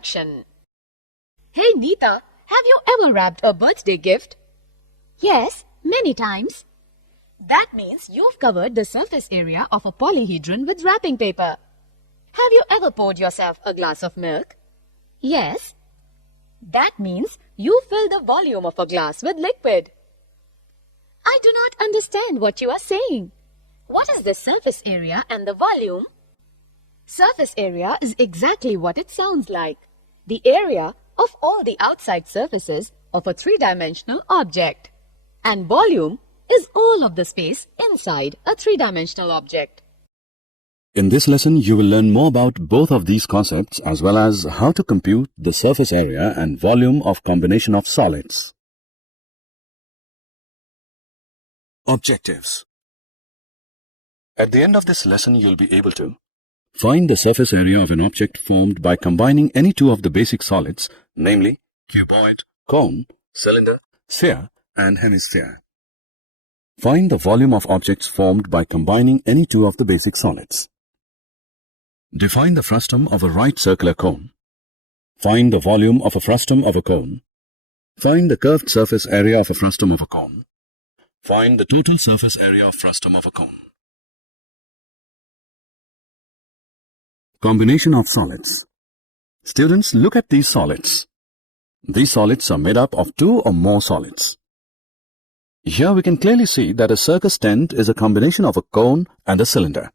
introduction. Hey Neeta, have you ever wrapped a birthday gift? Yes, many times. That means you've covered the surface area of a polyhedron with wrapping paper. Have you ever poured yourself a glass of milk? Yes. That means you filled the volume of a glass with liquid. I do not understand what you are saying. What is the surface area and the volume? Surface area is exactly what it sounds like. The area of all the outside surfaces of a three-dimensional object. And volume is all of the space inside a three-dimensional object. In this lesson, you will learn more about both of these concepts as well as how to compute the surface area and volume of combination of solids. Objectives. At the end of this lesson, you'll be able to find the surface area of an object formed by combining any two of the basic solids, namely cuboid, cone, cylinder, sphere, and hemisphere. Find the volume of objects formed by combining any two of the basic solids. Define the frustum of a right circular cone. Find the volume of a frustum of a cone. Find the curved surface area of a frustum of a cone. Find the total surface area of frustum of a cone. Combination of solids. Students, look at these solids. These solids are made up of two or more solids. Here we can clearly see that a circus tent is a combination of a cone and a cylinder.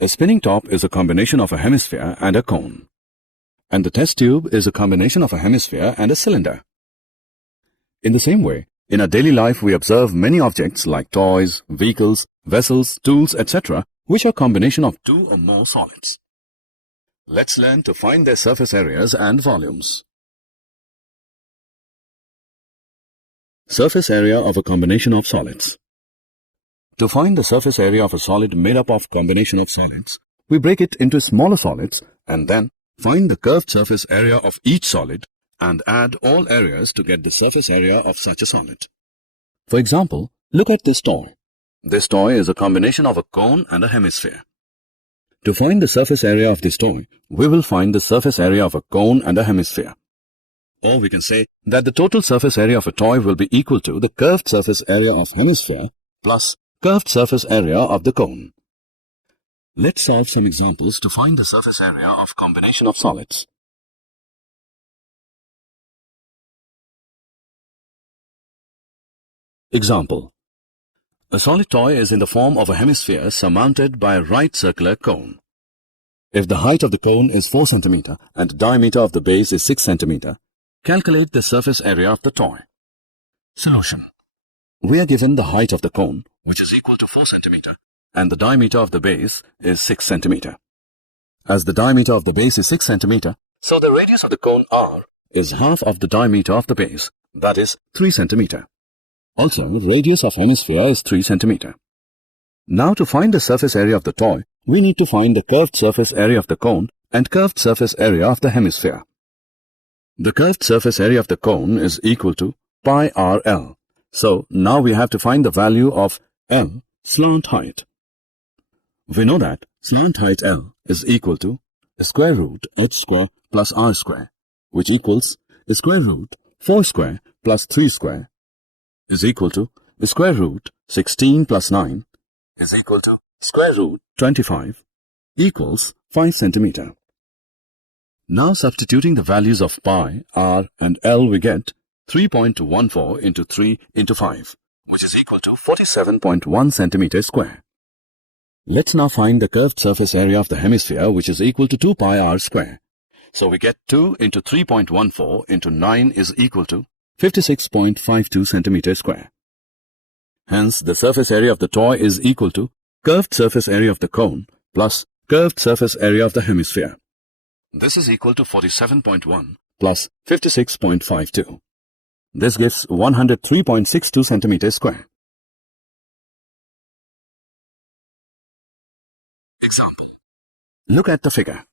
A spinning top is a combination of a hemisphere and a cone. And the test tube is a combination of a hemisphere and a cylinder. In the same way, in our daily life we observe many objects like toys, vehicles, vessels, tools, etc., which are a combination of two or more solids. Let's learn to find their surface areas and volumes. Surface area of a combination of solids. To find the surface area of a solid made up of combination of solids, we break it into smaller solids and then find the curved surface area of each solid and add all areas to get the surface area of such a solid. For example, look at this toy. This toy is a combination of a cone and a hemisphere. To find the surface area of this toy, we will find the surface area of a cone and a hemisphere. Or we can say that the total surface area of a toy will be equal to the curved surface area of hemisphere plus curved surface area of the cone. Let's solve some examples to find the surface area of combination of solids. Example. A solid toy is in the form of a hemisphere surmounted by a right circular cone. If the height of the cone is 4 cm and the diameter of the base is 6 cm, calculate the surface area of the toy. Solution. We are given the height of the cone, which is equal to 4 cm, and the diameter of the base is 6 cm. As the diameter of the base is 6 cm, so the radius of the cone R is half of the diameter of the base, that is 3 cm. Also, radius of hemisphere is 3 cm. Now to find the surface area of the toy, we need to find the curved surface area of the cone and curved surface area of the hemisphere. The curved surface area of the cone is equal to pi RL. So, now we have to find the value of L, slant height. We know that slant height L is equal to square root h square plus r square, which equals square root 4 square plus 3 square is equal to square root 16 plus 9 is equal to square root 25 equals 5 cm. Now substituting the values of pi, r and L, we get 3.14 into 3 into 5, which is equal to 47.1 cm square. Let's now find the curved surface area of the hemisphere, which is equal to 2 pi r square. So we get 2 into 3.14 into 9 is equal to 56.52 cm square. Hence, the surface area of the toy is equal to curved surface area of the cone plus curved surface area of the hemisphere. This is equal to 47.1 plus 56.52. This gives 103.62 cm square. Example. Look at the figure.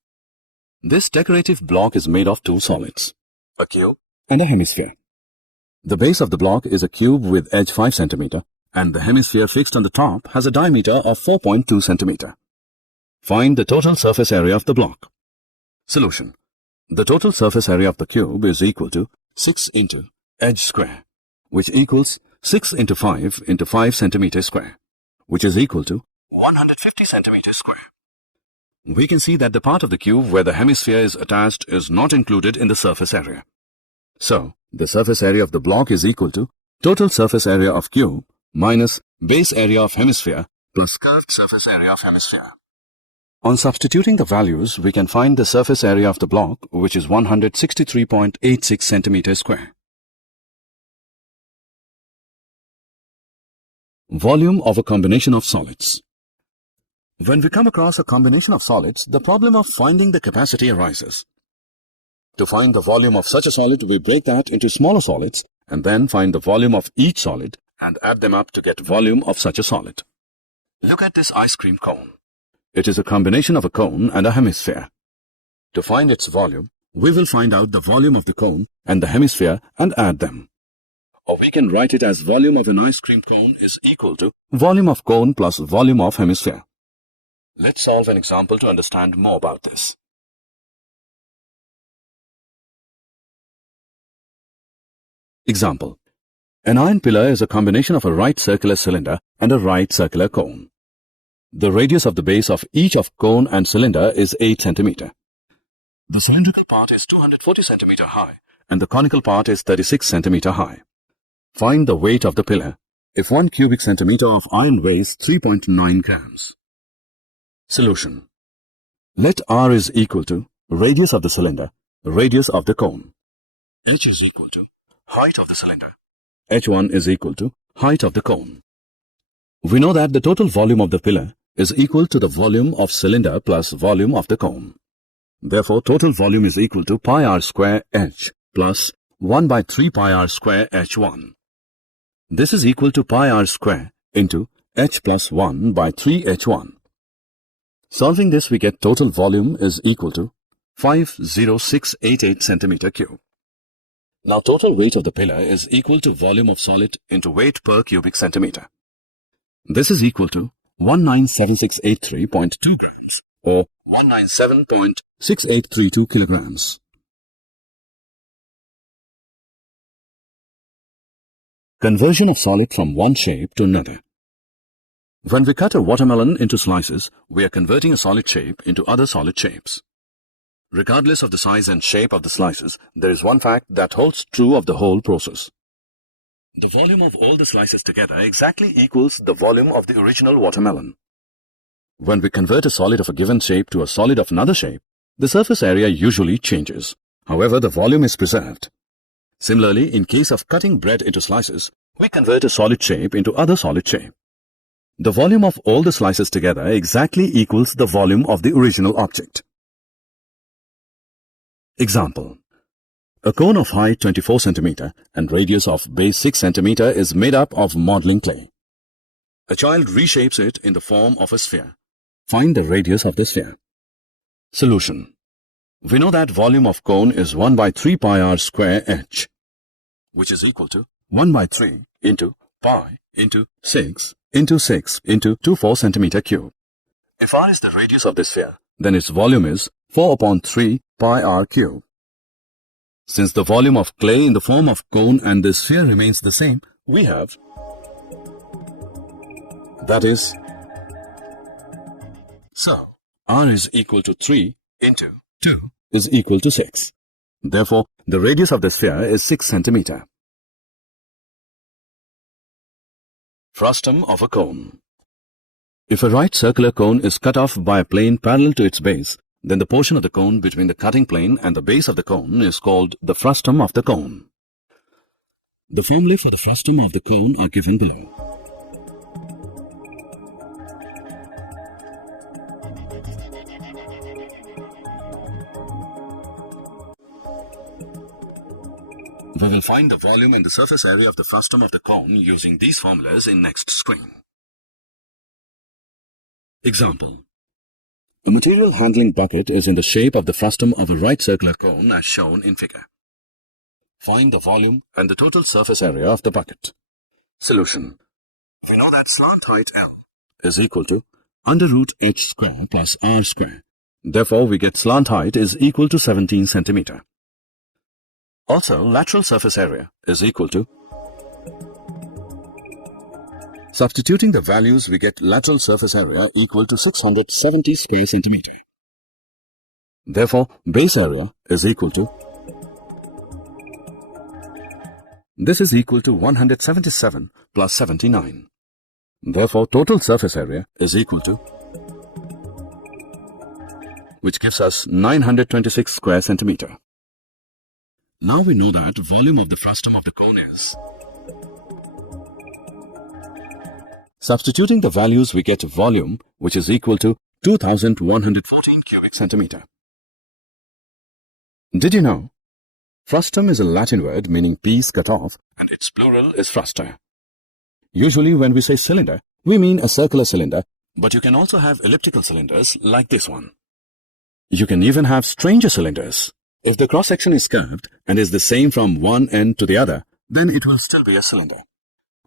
This decorative block is made of two solids, a cube and a hemisphere. The base of the block is a cube with edge 5 cm and the hemisphere fixed on the top has a diameter of 4.2 cm. Find the total surface area of the block. Solution. The total surface area of the cube is equal to 6 into edge square, which equals 6 into 5 into 5 centimeters square, which is equal to 150 centimeters square. We can see that the part of the cube where the hemisphere is attached is not included in the surface area. So, the surface area of the block is equal to total surface area of cube minus base area of hemisphere plus curved surface area of hemisphere. On substituting the values, we can find the surface area of the block, which is 163.86 centimeters square. Volume of a combination of solids. When we come across a combination of solids, the problem of finding the capacity arises. To find the volume of such a solid, we break that into smaller solids and then find the volume of each solid and add them up to get volume of such a solid. Look at this ice cream cone. It is a combination of a cone and a hemisphere. To find its volume, we will find out the volume of the cone and the hemisphere and add them. Or we can write it as volume of an ice cream cone is equal to volume of cone plus volume of hemisphere. Let's solve an example to understand more about this. Example. An iron pillar is a combination of a right circular cylinder and a right circular cone. The radius of the base of each of cone and cylinder is 8 cm. The cylindrical part is 240 cm high and the conical part is 36 cm high. Find the weight of the pillar if 1 cubic centimeter of iron weighs 3.9 grams. Solution. Let R is equal to radius of the cylinder, radius of the cone. H is equal to height of the cylinder. H1 is equal to height of the cone. We know that the total volume of the pillar is equal to the volume of cylinder plus volume of the cone. Therefore, total volume is equal to pi r square H plus 1 by 3 pi r square H1. This is equal to pi r square into H plus 1 by 3 H1. Solving this, we get total volume is equal to 50688 centimeter cube. Now, total weight of the pillar is equal to volume of solid into weight per cubic centimeter. This is equal to 197683.2 grams or 197.6832 kilograms. Conversion of solid from one shape to another. When we cut a watermelon into slices, we are converting a solid shape into other solid shapes. Regardless of the size and shape of the slices, there is one fact that holds true of the whole process. The volume of all the slices together exactly equals the volume of the original watermelon. When we convert a solid of a given shape to a solid of another shape, the surface area usually changes. However, the volume is preserved. Similarly, in case of cutting bread into slices, we convert a solid shape into other solid shape. The volume of all the slices together exactly equals the volume of the original object. Example. A cone of height 24 cm and radius of base 6 cm is made up of modeling clay. A child reshapes it in the form of a sphere. Find the radius of the sphere. Solution. We know that volume of cone is 1 by 3 pi r square H, which is equal to 1 by 3 into pi into 6 into 6 into 24 centimeter cube. If r is the radius of the sphere, then its volume is 4 upon 3 pi r cube. Since the volume of clay in the form of cone and the sphere remains the same, we have, that is, so r is equal to 3 into 2 is equal to 6. Therefore, the radius of the sphere is 6 centimeter. Frustum of a cone. If a right circular cone is cut off by a plane parallel to its base, then the portion of the cone between the cutting plane and the base of the cone is called the frustum of the cone. The formulae for the frustum of the cone are given below. We will find the volume and the surface area of the frustum of the cone using these formulas in next screen. Example. A material handling bucket is in the shape of the frustum of a right circular cone as shown in figure. Find the volume and the total surface area of the bucket. Solution. We know that slant height L is equal to under root h square plus r square. Therefore, we get slant height is equal to 17 centimeter. Also, lateral surface area is equal to. Substituting the values, we get lateral surface area equal to 670 square centimeter. Therefore, base area is equal to. This is equal to 177 plus 79. Therefore, total surface area is equal to, which gives us 926 square centimeter. Now we know that volume of the frustum of the cone is. Substituting the values, we get volume, which is equal to 2114 cubic centimeter. Did you know? Frustum is a Latin word meaning piece cut off, and its plural is frusta. Usually when we say cylinder, we mean a circular cylinder, but you can also have elliptical cylinders like this one. You can even have stranger cylinders. If the cross-section is curved and is the same from one end to the other, then it will still be a cylinder.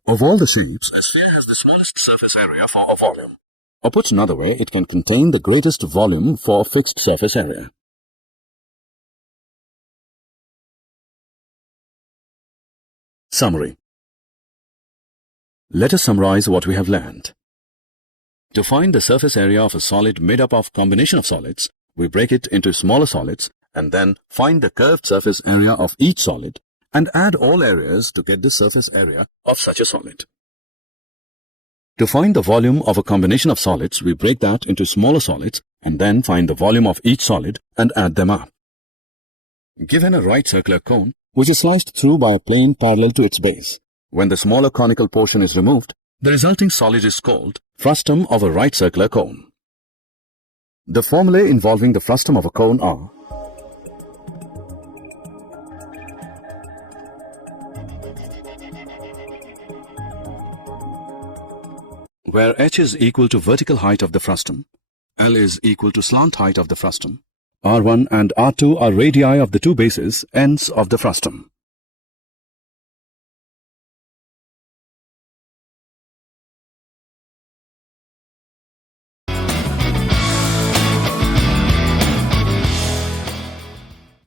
Of all the shapes, a sphere has the smallest surface area for a volume. Or put another way, it can contain the greatest volume for a fixed surface area. Summary. Let us summarize what we have learned. To find the surface area of a solid made up of combination of solids, we break it into smaller solids and then find the curved surface area of each solid and add all areas to get the surface area of such a solid. To find the volume of a combination of solids, we break that into smaller solids and then find the volume of each solid and add them up. Given a right circular cone, which is sliced through by a plane parallel to its base, when the smaller conical portion is removed, the resulting solid is called frustum of a right circular cone. The formulae involving the frustum of a cone are: where h is equal to vertical height of the frustum, L is equal to slant height of the frustum, R1 and R2 are radii of the two bases, ends of the frustum.